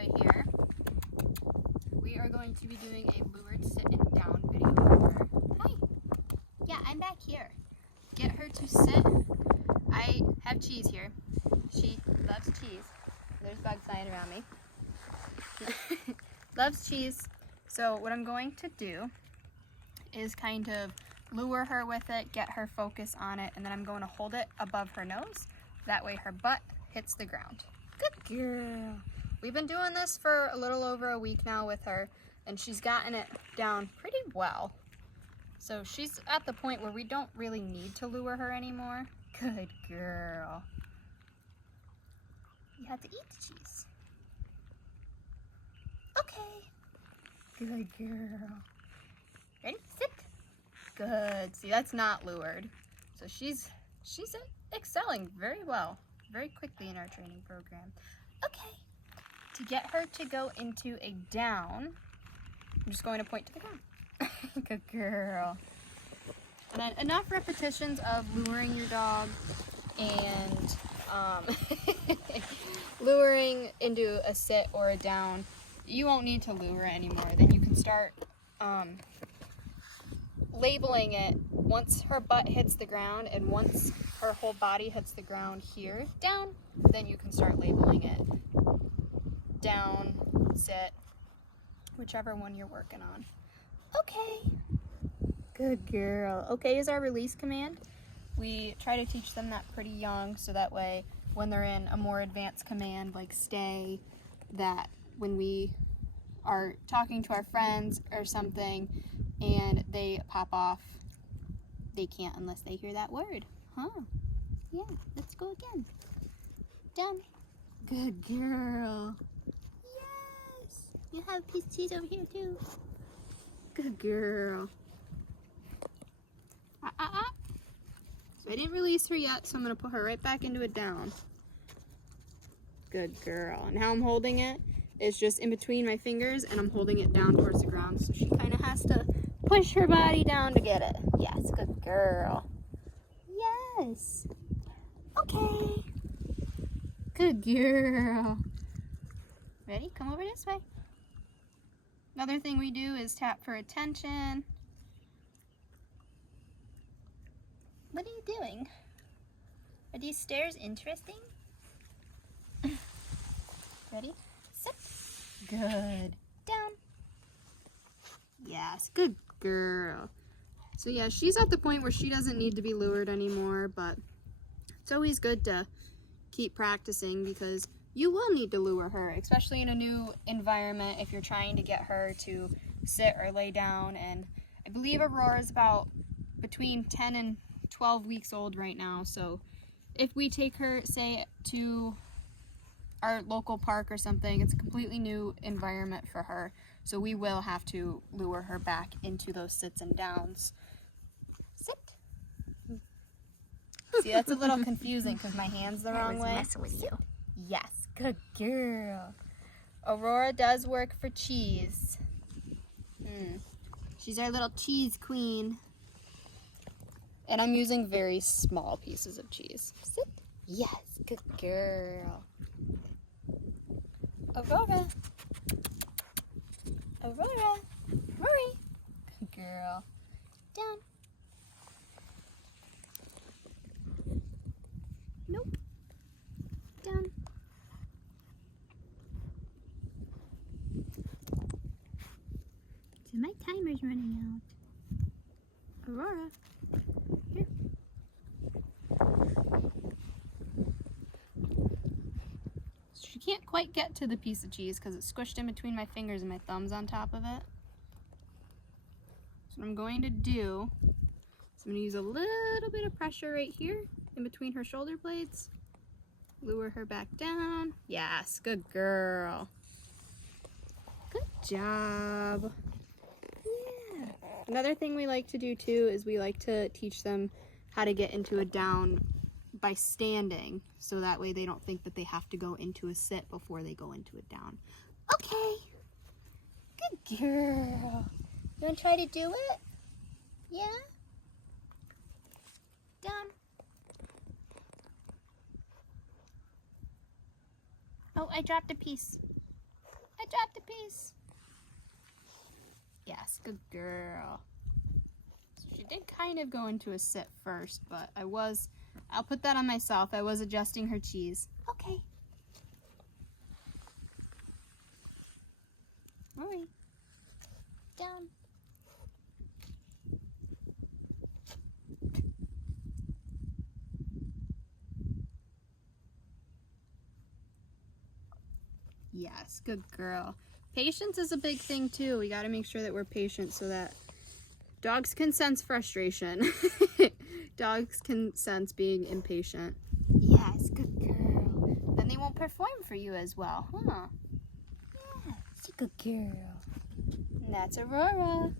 Aurora here. We are going to be doing a lured sit and down video with her. Hi. Yeah, I'm back here. Get her to sit. I have cheese here. She loves cheese. There's bugs flying around me. Loves cheese. So what I'm going to do is kind of lure her with it, get her focus on it, and then I'm going to hold it above her nose. That way her butt hits the ground. Good girl. We've been doing this for a little over a week now with her, and she's gotten it down pretty well. So she's at the point where we don't really need to lure her anymore. Good girl. You have to eat the cheese. Okay. Good girl. Ready? Sit. Good. See, that's not lured. So she's excelling very well, very quickly in our training program. Okay. To get her to go into a down, I'm just going to point to the ground. Good girl. And then enough repetitions of luring your dog and luring into a sit or a down. You won't need to lure anymore. Then you can start labeling it once her butt hits the ground and once her whole body hits the ground here, down, then you can start labeling it. Down, sit, whichever one you're working on. Okay. Good girl. Okay is our release command. We try to teach them that pretty young so that way when they're in a more advanced command like stay, that when we are talking to our friends or something and they pop off, they can't unless they hear that word. Huh? Yeah, let's go again. Down. Good girl. Yes. You have a piece of cheese over here too. Good girl. So I didn't release her yet, so I'm going to put her right back into a down. Good girl. And how I'm holding it is just in between my fingers, and I'm holding it down towards the ground, so she kind of has to push her body down to get it. Yes, good girl. Yes. Okay. Good girl. Ready? Come over this way. Another thing we do is tap for attention. What are you doing? Are these stairs interesting? Ready? Sit. Good. Down. Yes, good girl. So yeah, she's at the point where she doesn't need to be lured anymore, but it's always good to keep practicing because you will need to lure her, especially in a new environment if you're trying to get her to sit or lay down. And I believe Aurora's about between 10 and 12 weeks old right now, so if we take her, say, to our local park or something, it's a completely new environment for her, so we will have to lure her back into those sits and downs. Sit. See, that's a little confusing because my hand's the wrong way. Messing with you. Yes, good girl. Aurora does work for cheese. She's our little cheese queen. And I'm using very small pieces of cheese. Sit. Yes, good girl. Aurora. Aurora. Rory. Good girl. Down. Nope. Down. So my timer's running out. Aurora. Here. She can't quite get to the piece of cheese because it's squished in between my fingers and my thumb's on top of it. So what I'm going to do is I'm going to use a little bit of pressure right here in between her shoulder blades. Lure her back down. Yes, good girl. Good job. Yeah. Another thing we like to do too is we like to teach them how to get into a down by standing, so that way they don't think that they have to go into a sit before they go into a down. Okay. Good girl. You want to try to do it? Yeah? Down. Oh, I dropped a piece. I dropped a piece. Yes, good girl. So she did kind of go into a sit first, but I'll put that on myself. I was adjusting her cheese. Okay. Rory, down. Yes, good girl. Patience is a big thing too. We got to make sure that we're patient so that dogs can sense frustration. Dogs can sense being impatient. Yes, good girl. Then they won't perform for you as well, huh? Yeah, she's a good girl. And that's Aurora.